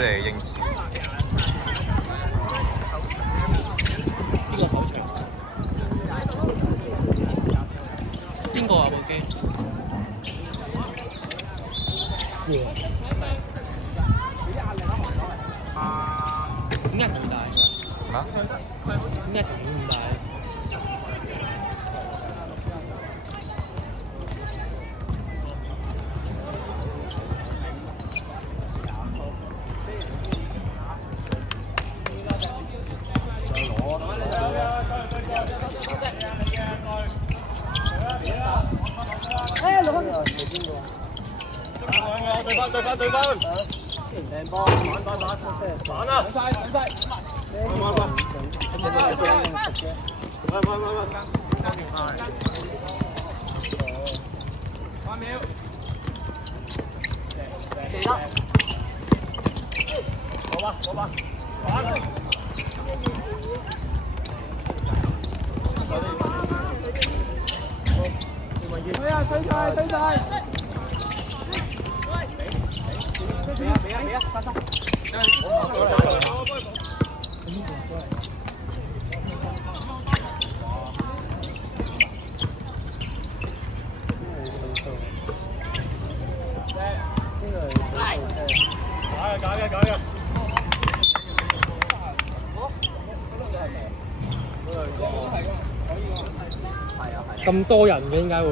嚟應詞。邊個啊部機？點解咁大？嚇？點解成咁大？對分！掟波，反啊！上晒！5秒。好吧，反！推晒！俾啊！發生。搞嘅。咁多人嘅點解會？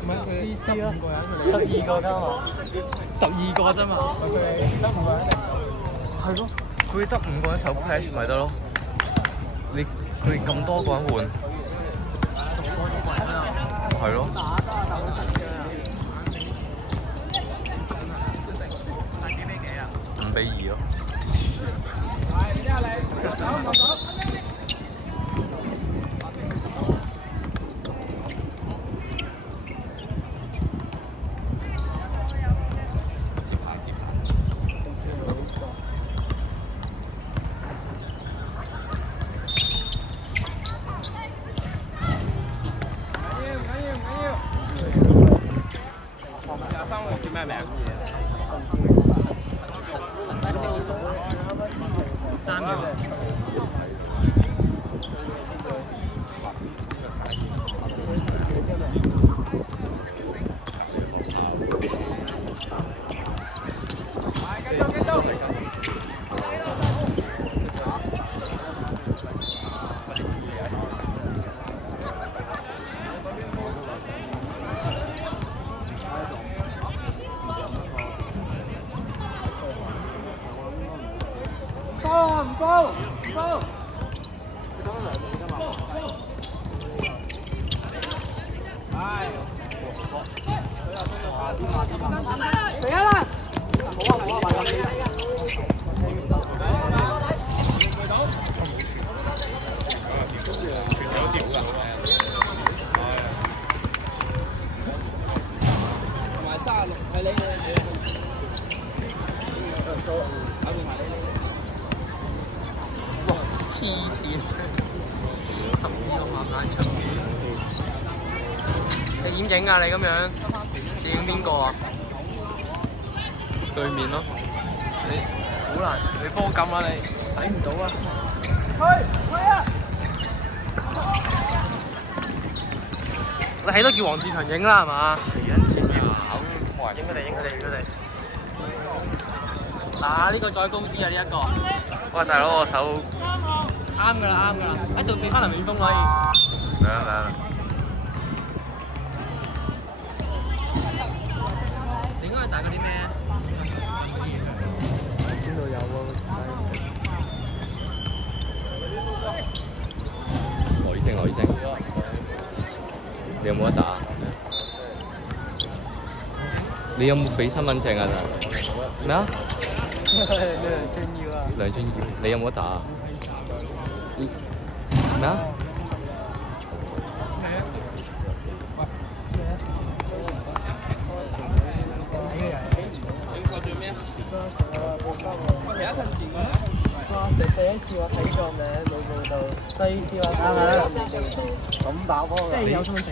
唔係佢12個人12個加嘛，12個啫嘛。佢得5個人定係咯，佢得5個人手 crash 咪得咯。佢咁多個人換，係咯。5-2咯。咩名？3秒。唔高。嚟啦！好啊，同埋36係你。黐線，12個慢慢出。你點影啊？你咁樣，你影邊個啊？對面咯。你好難，你波撳啊你，睇唔到啊。去啊！你喺度叫黃志強影啦係嘛？影佢哋。嗱呢個再高啲啊呢一個。喂，大佬，我手啱㗎啦，喺度變翻林永峰可以。嚟啦！你應該係打嗰啲咩？邊度有啊？女性，你有冇得打？你有冇俾身份證啊？咩啊？梁俊耀，你有冇得打啊？咩啊？第一次我睇個名冇報到，第二次我睇咁打波嘅。即係有身份證。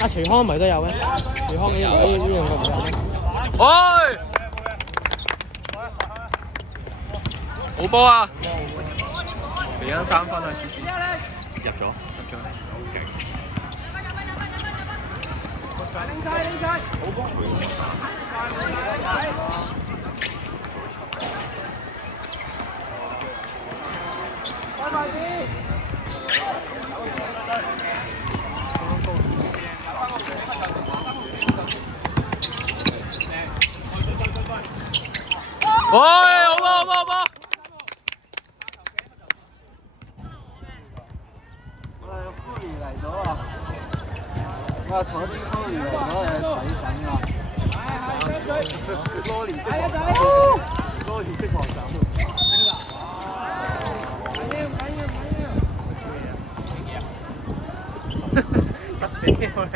阿徐康咪都有咩？徐康呢樣個唔有咩？喂！好波啊！嚟緊3分啊！次次入咗。喂，好波好波好波！歡迎嚟咗啊！我坐啲歡迎嚟咗去洗緊啊！多年識學習。得死我你！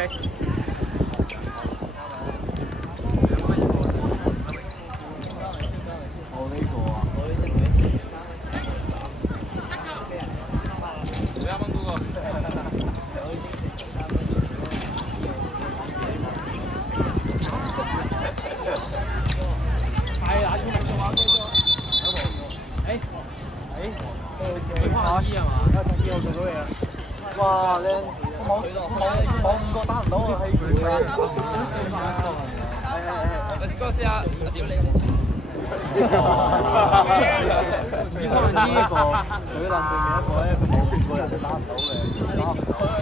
我呢個啊！係拿出嚟嘅話，佢花衣係嘛？見我做到嘢。哇！靚，冇5個打唔到啊！係佢啊！Let's go 試下，屌你！可能呢個佢諗對面一個咧，佢冇5個人都打唔到嘅，打唔到。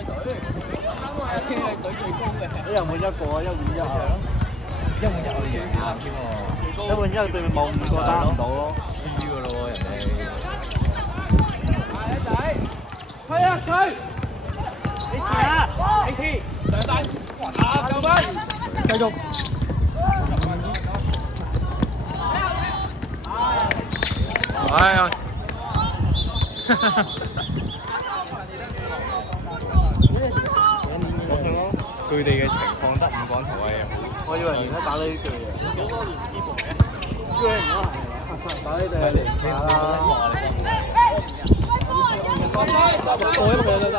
一人換1個啊，1換1啊！一換一我哋贏啱添喎。 1換1對面冇5個打唔到咯。輸㗎咯喎，人哋。推啊推！你試啊！你試上晒9分，繼續。哎呀！佢哋嘅情況得5個人頭位啊！我以為而家打呢隊嘅。好多年之部嘅。輸唔到係打呢隊係年青啦。我一個人得。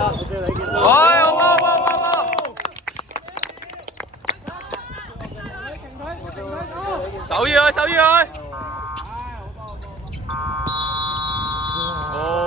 哎，好波好波好波！手語佢，手語佢。哦。